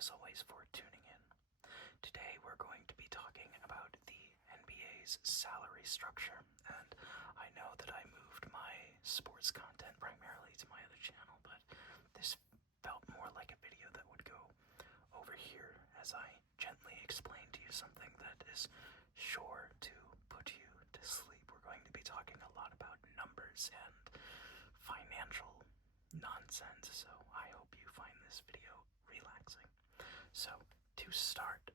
as always, for tuning in. Today we're going to be talking about the NBA's salary structure, and I know that I moved my sports content primarily to my other channel, but this felt more like a video that would go over here as I gently explain to you something that is sure to put you to sleep. We're going to be talking a lot about numbers and financial nonsense, so I hope you find this video relaxing. So, to start,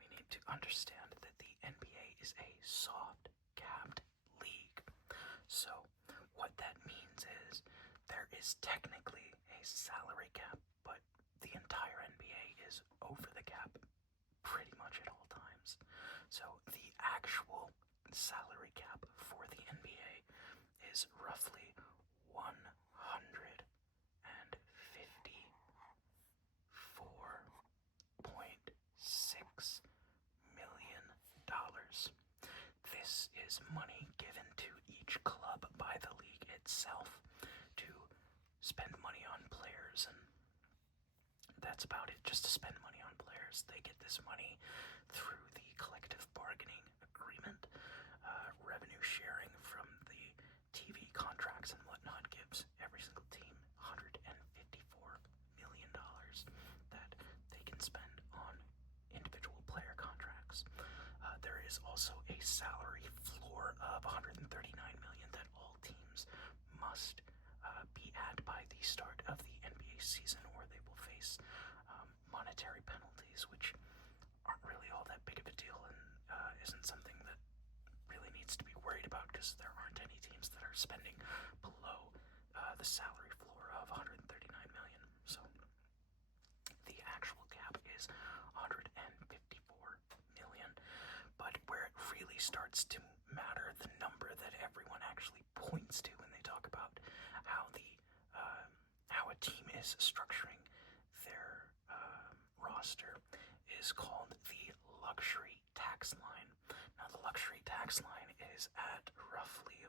we need to understand that the NBA is a soft-capped league. So, what that means is there is technically a salary cap, but the entire NBA is over the cap pretty much at all times. So, the actual salary cap for the NBA is roughly $154.6 million. This is money given to each club by the league itself to spend money on players, and that's about it, just to spend money on players. They get this money through the collective bargaining agreement. Revenue sharing from the TV contracts and whatnot gives every single team $154 million that they can spend on individual player contracts. There is also a salary floor of $139 million that all teams must be at by the start of the NBA season, or they will face monetary penalties, which aren't really all that big of a deal and isn't something that really needs to be worried about, because there aren't any teams that are spending below the salary floor of $139 million. So the actual cap is $154 million. But where it really starts to matter, the number that everyone actually points to when they talk about how a team is structuring their roster, is called the luxury tax line. Now, the luxury tax line is at roughly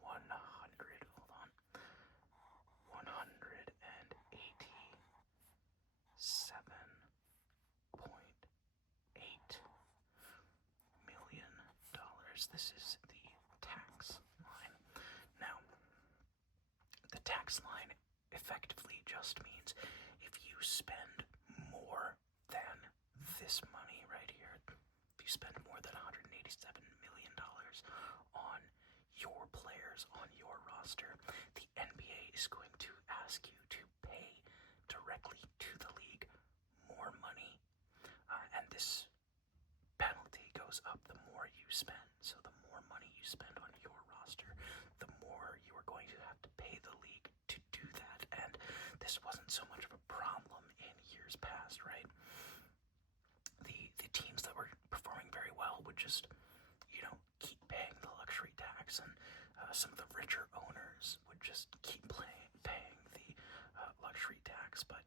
187.8 million. This is the tax line. Now, the tax line effectively just means if you spend more than this money right here, if you spend more than $187 million on your players, on your roster, the NBA is going to ask you to pay directly to the league more money, and this penalty goes up the more you spend. So the more money you spend on your roster, the more you are going to have to pay the league to do that. And this wasn't so much of a problem in years past, right? The teams that were performing very well would just, keep paying the luxury tax, and some of the richer owners would just keep paying the luxury tax. But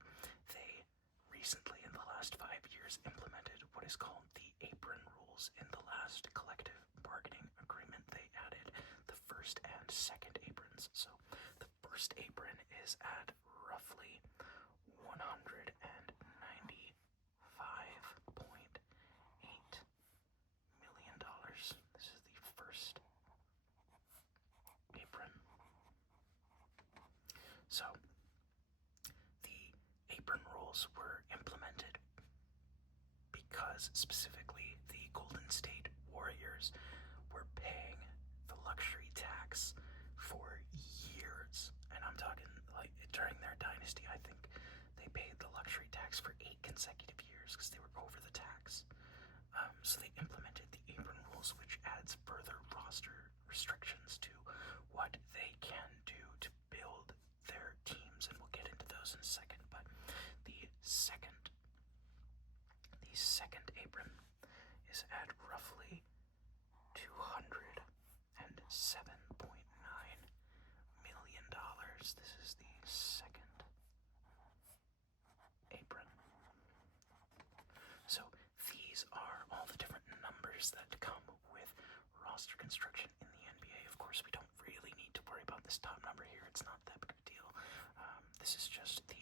they recently, in the last 5 years, implemented what is called the apron rules. In the last collective bargaining agreement, they added the first and second aprons. So the first apron is at roughly $195.8 million. This is the first apron. So the apron rules were implemented because specifically the Golden State Warriors were paying the luxury tax for years. And I'm talking like during their dynasty, I think they paid the luxury tax for 8 consecutive years because they were over the tax. So they implemented the apron rules, which adds further roster restrictions to what they can do to build their teams, and we'll get into those in a second. But the second apron is at roughly $207.9 million. This is the second apron. So these are all the different numbers that come with roster construction in the NBA. Of course, we don't really need to worry about this top number here. It's not that big of a deal. This is just the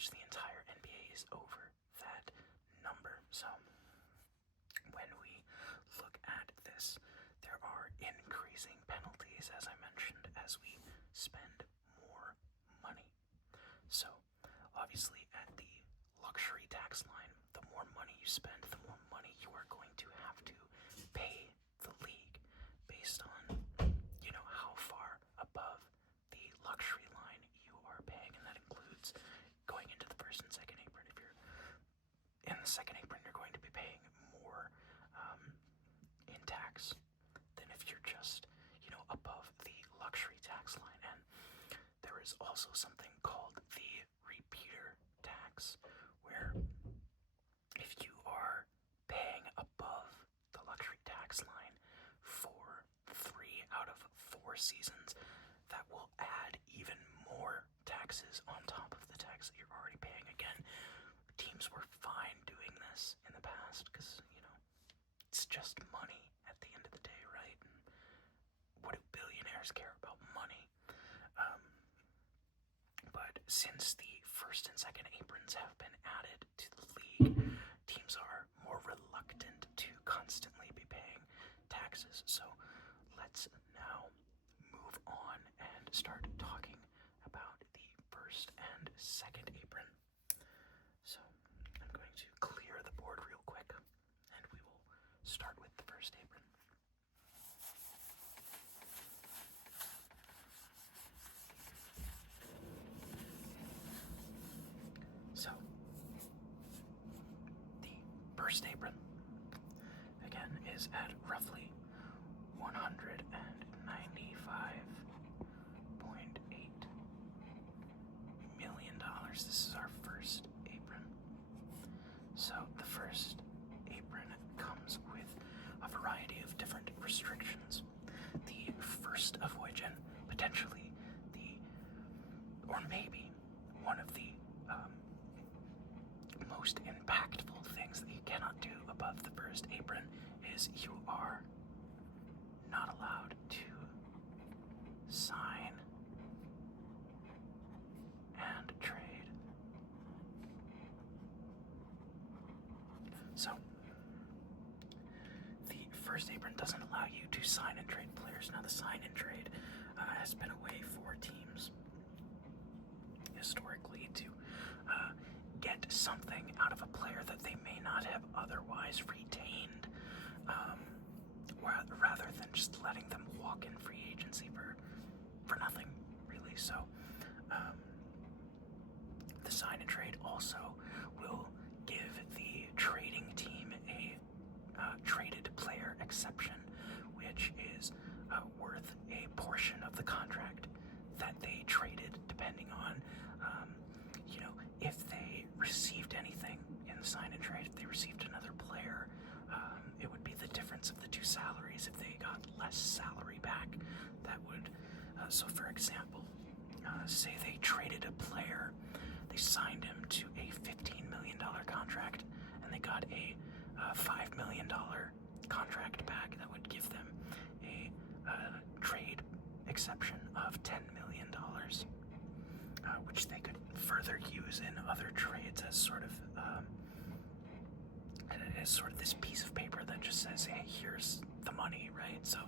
much the entire NBA is over that number. So when we look at this, there are increasing penalties, as I mentioned, as we spend more money. So obviously at the luxury tax line, the more money you spend, the more money you are going to have to pay the league based on, how far above the luxury line you are paying, and that includes going into the first and second apron. If you're in the second apron, you're going to be paying more in tax than if you're just, above the luxury tax line. And there is also something called the repeater tax, where if you are paying above the luxury tax line for 3 out of 4 seasons, that will add even more taxes on top of the tax that you're already paying. Again, teams were fine doing this in the past because, it's just money at the end of the day, right? And what do billionaires care about money? But since the first and second aprons have been added to the league, teams are more reluctant to constantly be paying taxes. So let's now move on and start talking about the first and second apron. So I'm going to clear the board real quick, and we will start with the first apron. So, the first apron, again, is at roughly $195.8 million. This is our first apron. So, the first apron comes with a variety of different restrictions. The first of which, and potentially or maybe one of the most impactful things that you cannot do above the first apron, is you are not allowed to sign and trade. So, the first apron doesn't allow you to sign and trade players. Now, the sign and trade has been a way for teams historically to get something out of a player that they may not have otherwise retained, rather than just letting them walk in free agency for nothing, really. So the sign and trade also will give the trading team a traded player exception, which is worth a portion of the contract that they traded, depending on if they received anything in the sign and trade. If they received another player, it would be the difference of the two salaries. If they got less salary back, that would so for example, say they traded a player, they signed him to a $15 million contract, and they got a $5 million contract back. That would give them a trade exception of $10 million, which they could further use in other trades as sort of this piece of paper that just says, hey, here's the money, right? So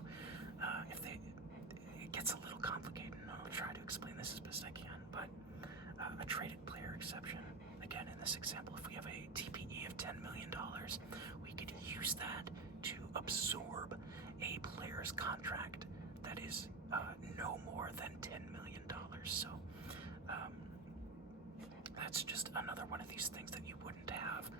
it gets a little complicated, and I'll try to explain this as best I can, but a traded player exception, again, in this example, if we have a TPE of $10 million, we could use that to absorb a player's contract that is no more than $10 million. So that's just another one of these things that you wouldn't have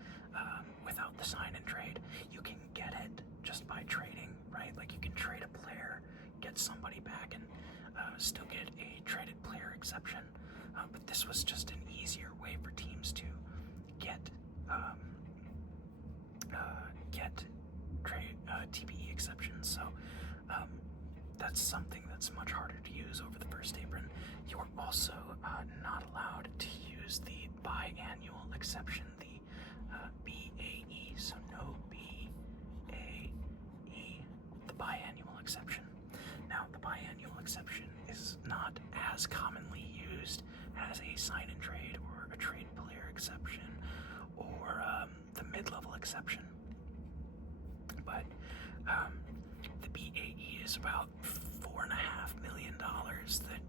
without the sign and trade. You can get it just by trading, right? Like, you can trade a player, get somebody back, and still get a traded player exception. But this was just an easier way for teams to get trade TPE exceptions. So that's something that's much harder to use over the first apron. You are also not allowed to use the biannual exception, the BAE, so no BAE, the biannual exception. Now, the biannual exception is not as commonly used as a sign and trade or a trade player exception or the mid-level exception. But the BAE is about $4.5 million that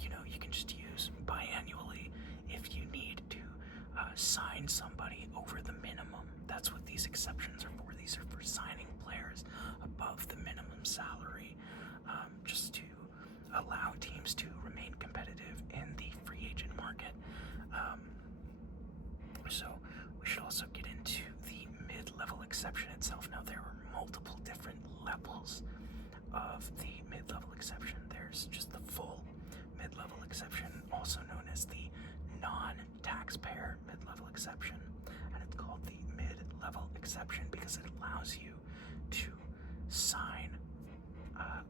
you can just use biannually if you need to sign somebody over the minimum. That's what these exceptions are for. These are for signing players above the minimum salary, just to allow teams to remain competitive in the free agent market. So we should also get into the mid-level exception itself. Now, there are multiple different levels of the mid-level exception. There's just the full mid-level exception, also known as the non-taxpayer mid-level exception, and it's called the mid-level exception because it allows you to sign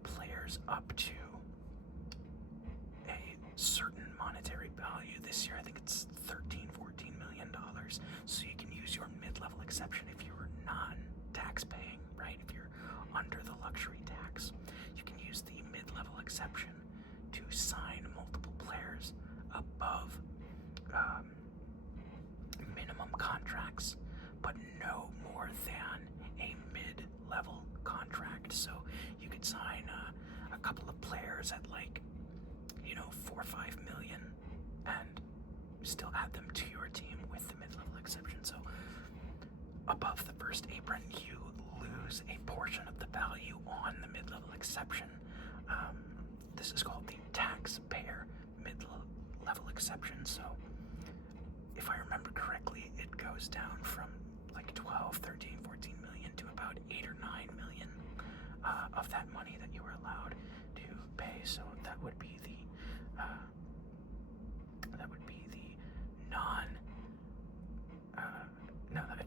players up to a certain monetary value. This year I think it's $13-14 million, so you can use your mid-level exception if you're non-tax paying, right? If you're under the luxury tax, you can use the mid-level exception to sign multiple players above minimum contracts, but no more than a mid-level contract. So you could sign a couple of players at like, $4 or $5 million and still add them to your team with the mid-level exception. So above the first apron, you lose a portion of the value on the mid-level exception. This is called the taxpayer mid-level exception. So if I remember correctly, it goes down from like 12, 13, 14 million to about 8 or 9 million of that money that you were allowed to pay. So that would be the that would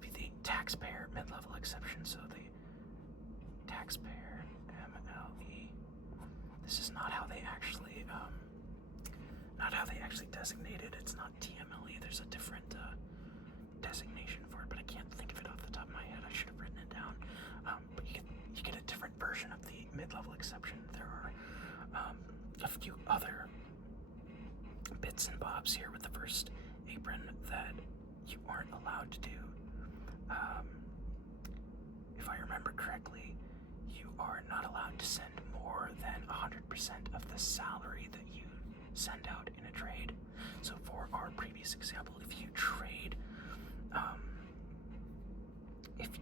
be the taxpayer mid-level exception. So the taxpayer MLE. This is not how they actually designate it. It's not TMLE. There's a different designation for it, but I can't think of it off the top of my head. I should have written it down. But you get a different version of the mid-level exception. There are a few other bits and bobs here with the first apron that you aren't allowed to do. If I remember correctly, you are not allowed to send more than 100% of the salary that you send out in a trade. So for our previous example, if you trade,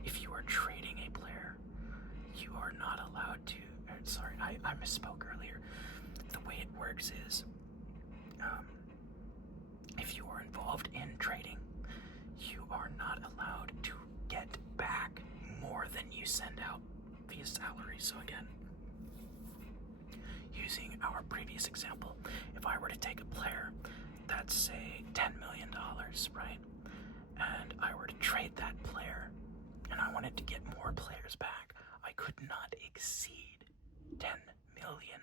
if you are trading a player, you are not allowed to, I misspoke earlier. The way it works is, if you are involved in trading, you are not allowed to get back more than you send out via salary. So again, using our previous example, if I were to take a player that's say $10 million, right? And I were to trade that player and I wanted to get more players back, I could not exceed $10 million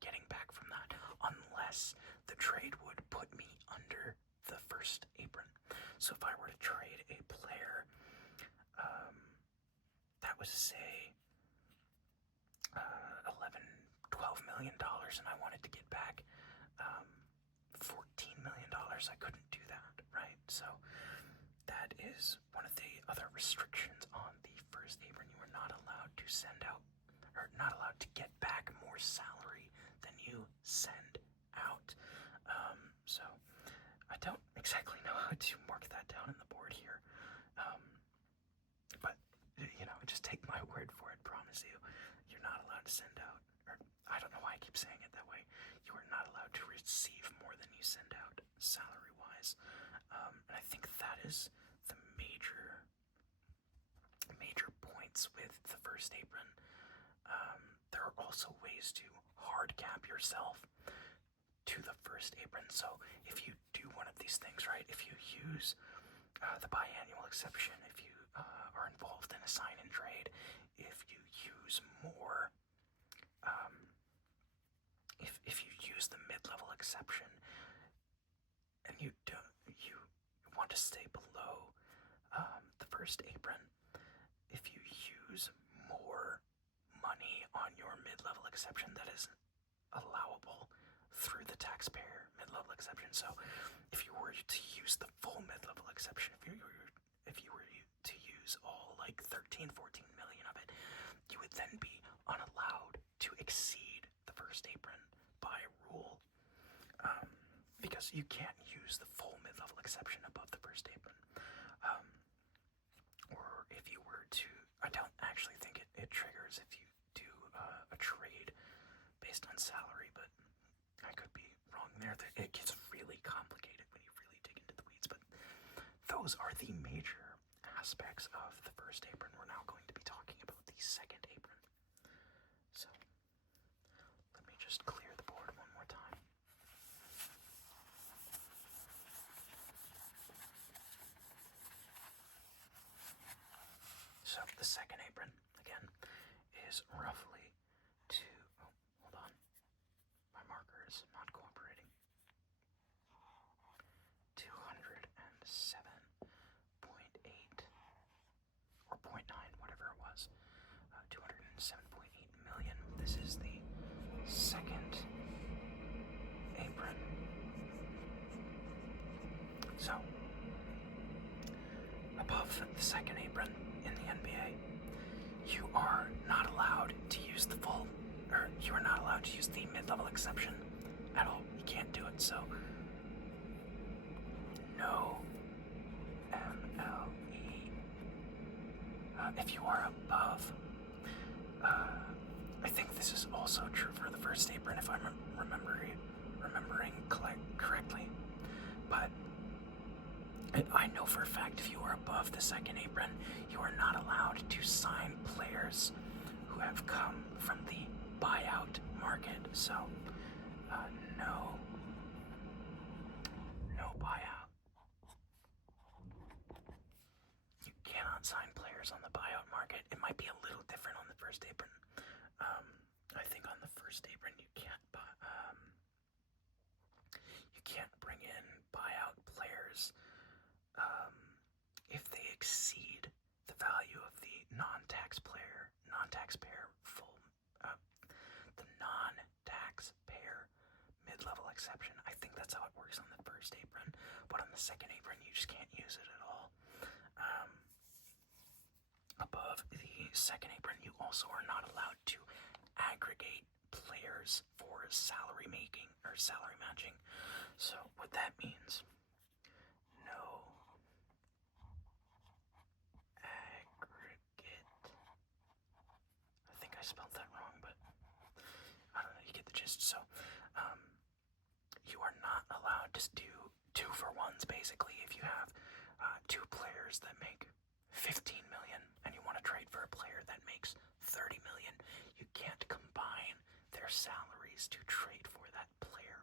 getting back from that unless the trade would put me under the first apron. So if I were to trade a player that was say $12 million and I wanted to get back $14 million, I couldn't do that, right? So that is one of the other restrictions on the first apron. You are not allowed to send out, or not allowed to get back more salary than you send out. So I don't exactly know how to mark that down in the board here. But just take my word for it, promise you. You're not allowed to send out, or I don't know why I keep saying it that way. You are not allowed to receive more than you send out, salary-wise. And I think that is the major points with the first apron. There are also ways to hard cap yourself to the first apron. So if you do one of these things, right, if you use the biannual exception, if you are involved in a sign and trade, if you use more, if you use the mid-level exception and you want to stay below the first apron, if you use more money on your mid-level exception that is allowable through the taxpayer mid-level exception. So if you were to use the full mid-level exception, if you were to use all like 13, 14 million of it, you would then be unallowed to exceed the first apron by rule, because you can't use the full mid-level exception above the first apron. Or if you were to, I don't actually think it triggers if you do a trade based on salary, but I could be wrong there. It gets really complicated when you really dig into the weeds, but those are the major aspects of the first apron. We're now going to be talking about the second apron. So, let me just clear the board one more time. So, the second apron, again, is roughly hold on. My marker is not cooperating. 207.8 or 0.9, whatever it was. 207.8 million. This is the second apron. So, above the second apron in the NBA, you are not allowed to use the full, or you are not allowed to use the mid-level exception at all. You can't do it. So, no MLE. If you are above, I think this is also true for the first apron if I'm remembering correctly, but I know for a fact if you are above the second apron, you are not allowed to sign players who have come from the buyout market. So, no buyout. You cannot sign players on the buyout market. It might be a little different on the first apron. I think on the first apron you can't bring in buyout players if they exceed the value of the non-taxpayer mid-level exception. I think that's how it works on the first apron, but on the second apron you just can't use it at all. Above the second apron, you also are not allowed to aggregate players for salary making or salary matching. So what that means, no aggregate. I think I spelled that wrong, but I don't know, you get the gist. So you are not allowed to do 2-for-1s basically. If you have two players that make 15 million and you want to trade for a player that makes 30 million, you can't combine their salaries to trade for that player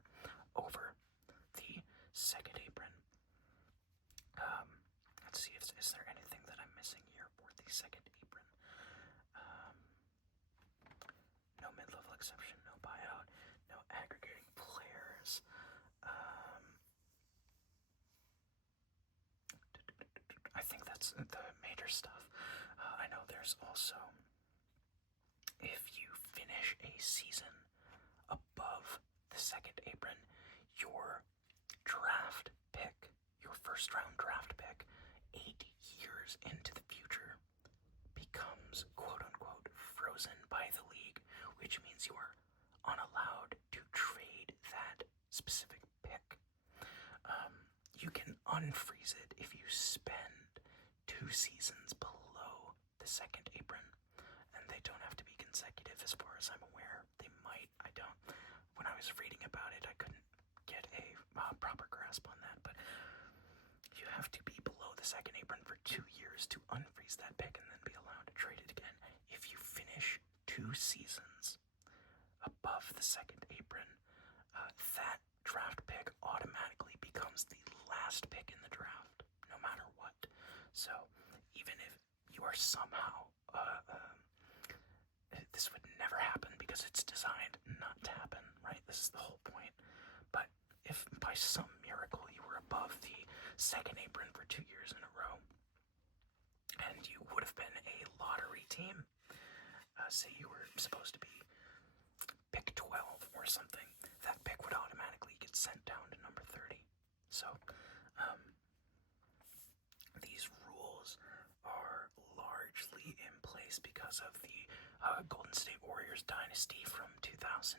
over the second apron. Let's see, is there anything that I'm missing here for the second apron? No mid-level exception, no buyout, no aggregating players. I think that's the major stuff. I know there's also, if you finish a season above the second apron, your draft pick, your first round draft pick, 8 years into the future, becomes quote-unquote frozen by the league, which means you are unallowed to trade that specific pick. You can unfreeze it if you spend 2 seasons below the second apron, and they don't have to be consecutive as far as I'm aware. They might, I don't. When I was reading about it, I couldn't get a proper grasp on that, but you have to be below the second apron for 2 years to unfreeze that pick and then be allowed to trade it again. If you finish 2 seasons above the second apron, that draft pick automatically becomes the last pick in the draft, no matter what. So, even if you are somehow, this would never happen because it's designed not to happen, right? This is the whole point. But if by some miracle you were above the second apron for 2 years in a row, and you would have been a lottery team, say you were supposed to be pick 12 or something, that pick would automatically get gets sent down to number 30. So, these rules are largely in place because of the Golden State Warriors dynasty from 2014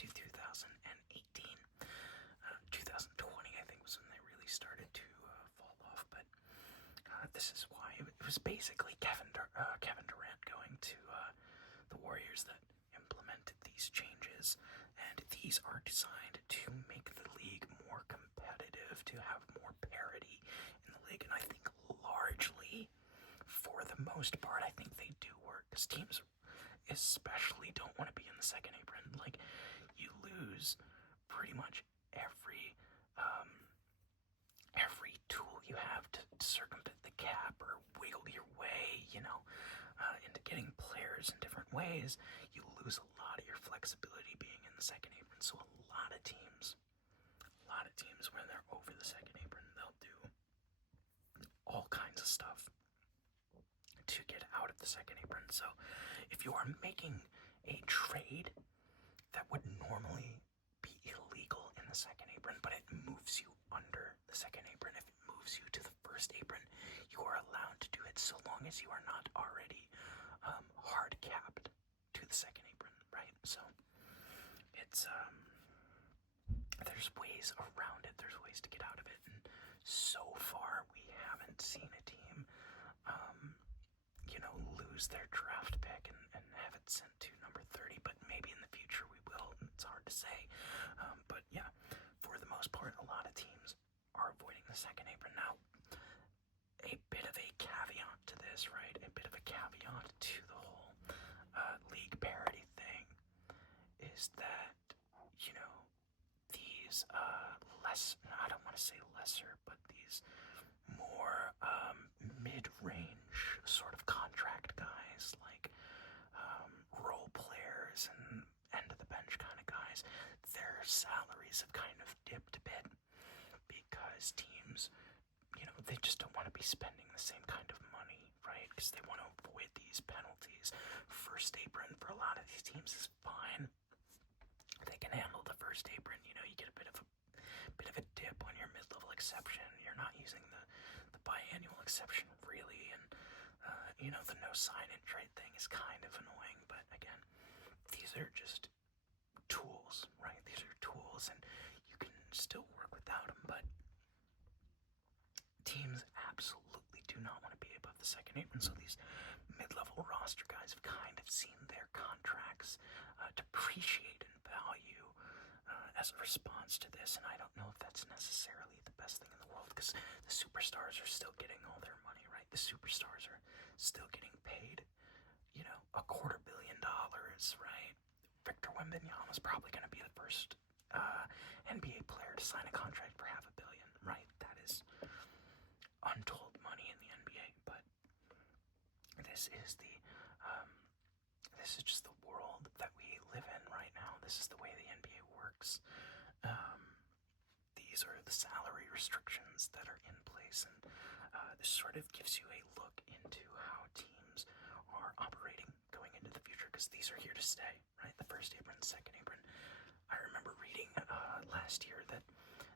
to 2018. 2020, I think, was when they really started to fall off, but this is why. It was basically Kevin Durant going to the Warriors that implemented these changes, and these are designed to make the league more competitive, to have more parity in the league, and I think largely, for the most part, I think they do work, because teams especially don't want to be in the second apron. Like, you lose pretty much every tool you have to circumvent the cap or wiggle your way, into getting players in different ways. You lose a lot of your flexibility being in the second apron. So a lot of teams, when they're over the second apron, they'll do all kinds of stuff to get out of the second apron. So if you are making a trade that would normally be illegal in the second apron, but it moves you under the second apron, if it moves you to the first apron, you are allowed to do it so long as you are not already hard capped to the second apron, right? So it's there's ways around it, there's ways to get out of it, and so far we haven't seen a team lose their draft pick and have it sent to number 30, but maybe in the future we will. It's hard to say. But yeah, for the most part, a lot of teams are avoiding the second apron. Now, a bit of a caveat to this, right? A bit of a caveat to the whole league parity thing is that, these I don't want to say lesser, but these more mid-range sort of contract guys, like role players and end-of-the-bench kind of guys, their salaries have kind of dipped a bit because teams, they just don't want to be spending the same kind of money, right? Because they want to avoid these penalties. First apron for a lot of these teams is fine. They can handle the first apron. You get a bit of a dip on your mid-level exception. You're not using the biannual exception really, and the no sign and trade thing is kind of annoying, but again, these are just tools, right? These are tools, and you can still work without them, but teams absolutely do not want to be above the second apron, so these mid-level roster guys have kind of seen their contracts depreciate in value as a response to this, and I don't know if that's necessarily the best thing in the world, because the superstars are still getting all their money, right? The superstars are still getting paid, $250 million, right? Victor Wembanyama is probably going to be the first NBA player to sign a contract for $500 million, right? That is untold money in the NBA, but this is just the world that we live in right now. This is the way the NBA works. These are the salary restrictions that are in place, and this sort of gives you a look into how teams are operating going into the future, because these are here to stay, right? The first apron, second apron. I remember reading last year that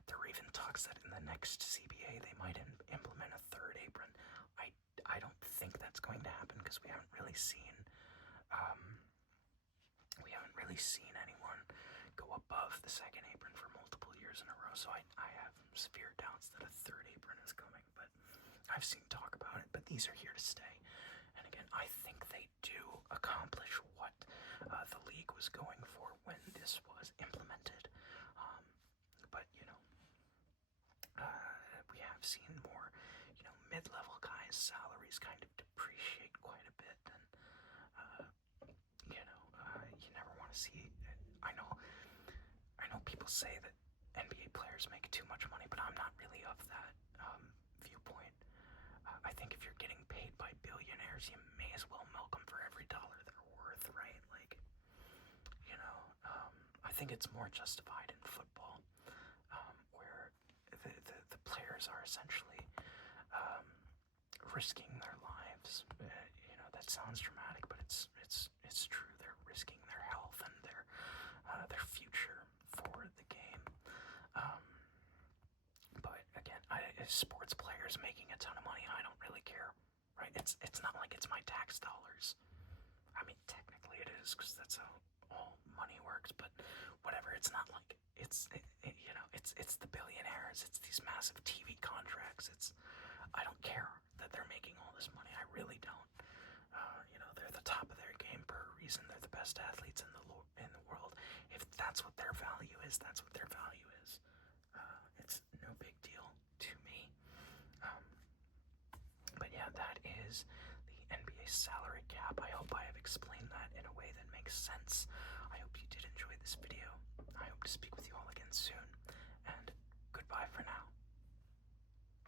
there were even talks that in the next CBA they might implement a third apron. I don't think that's going to happen, because we haven't really seen anyone go above the second apron for multiple years in a row, so I have severe doubts that a third apron is coming, but I've seen talk about it. But these are here to stay, and again, I think they do accomplish what the league was going for when this was implemented, but we have seen more mid-level guys' salaries kind of depreciate quite a bit, and you never want to see. I know people say that NBA players make too much money, but I'm not really of that viewpoint. I think if you're getting paid by billionaires, you may as well milk them for every dollar they're worth, right? Like, I think it's more justified in football, where the players are essentially risking their lives. That sounds dramatic, but it's true. They're risking their health and their future for the game. sports players making a ton of money. I don't really care, right? It's not like it's my tax dollars. I mean, technically it is, because that's how all money works. But whatever. It's not like it's the billionaires. It's these massive TV contracts. I don't care that they're making all this money. I really don't. They're the top of their game for a reason. They're the best athletes in the world. If that's what their value is, that's what their value is. It's no big deal to me. But yeah, that is the NBA salary cap. I hope I have explained that in a way that makes sense. I hope you did enjoy this video. I hope to speak with you all again soon. And goodbye for now.